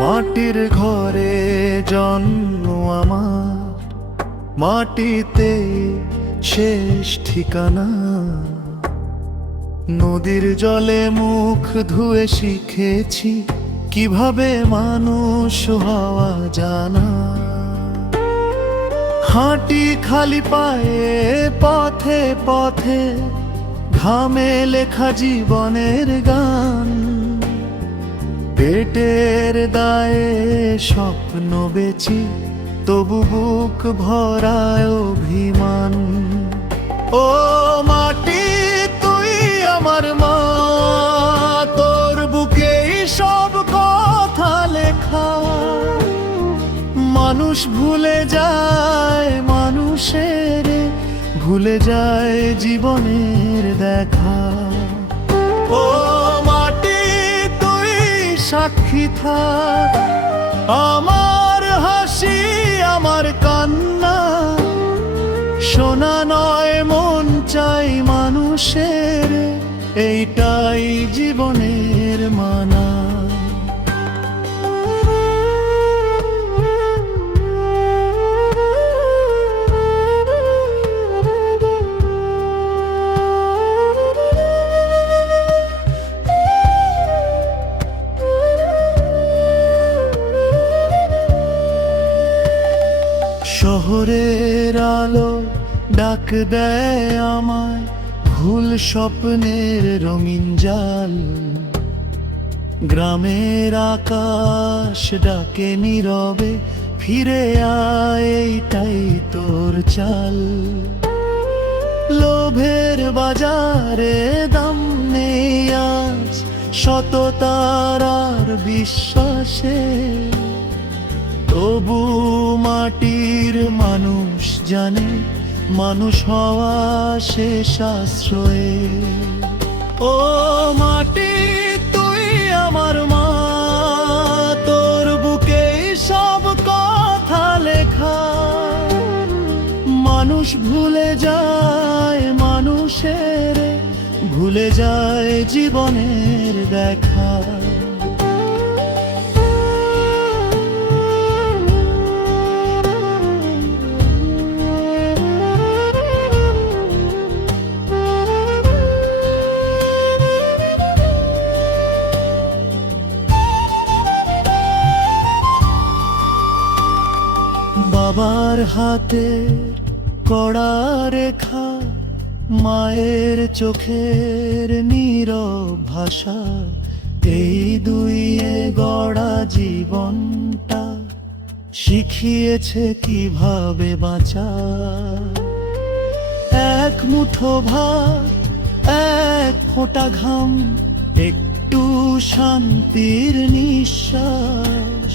মাটির ঘরে জন্ম আমার, মাটিতে শেষ ঠিকানা। নদীর জলে মুখ ধুয়ে শিখেছি কিভাবে মানুষ হওয়া জানা। হাঁটি খালি পায়ে পথে পথে, ঘামে লেখা জীবনের গান। পেটের দায়ে স্বপ্ন বেচি, তবু বুক ভরায় অভিমান। ও মাটি তুই আমার মা, তোর বুকেই সব কথা লেখা। মানুষ ভুলে যায় মানুষের, ভুলে যায় জীবনের দেখা। ও মাটি তুই সাক্ষী থাক, আমার হাসি আমার কান্না। শোনা নয় মন চাই মানুষের, এইটাই জীবনের মানা। শহরের আলো ডাক দেয় আমায়, ভুল স্বপ্নের রঙিন জাল। গ্রামের আকাশ ডাকে নীরবে, ফিরে আয় এইটাই তোর চাল। লোভের বাজারে দাম নেই আজ, সততার আর বিশ্বাসে। তবু মাটির মানুষ জানে, মানুষ হওয়া শেষ আশ্রয়ে। ও মাটি তুই আমার মা, তোর বুকে সব কথা লেখা। মানুষ ভুলে যায় মানুষের, ভুলে যায় জীবনের দেখা। বাবার হাতের কড়া রেখা, মায়ের চোখের নীরব ভাষা। এই দুইয়ে গড়া জীবনটা শিখিয়েছে কিভাবে বাঁচা। এক মুঠো ভাত, এক ফোঁটা ঘাম, একটু শান্তির নিঃশ্বাস।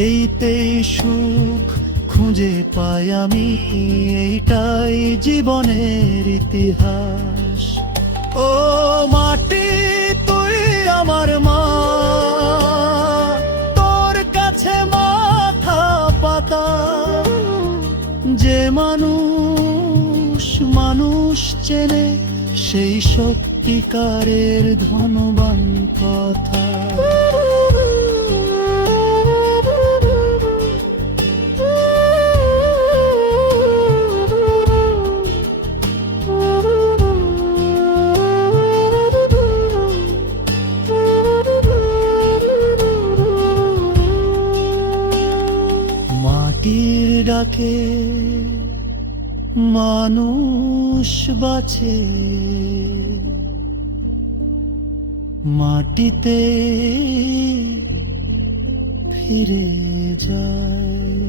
এইতেই সুখ খুঁজে পাই আমি, এইটাই জীবনের ইতিহাস। ও মাটি তুই আমার মা, তোর কাছে মাথা পাতা। যে মানুষ মানুষ চেনে, সেই সত্যিকারের ধনবান কথা। মাটির ডাকে মানুষ বাঁচে, মাটিতে ফিরে যায়।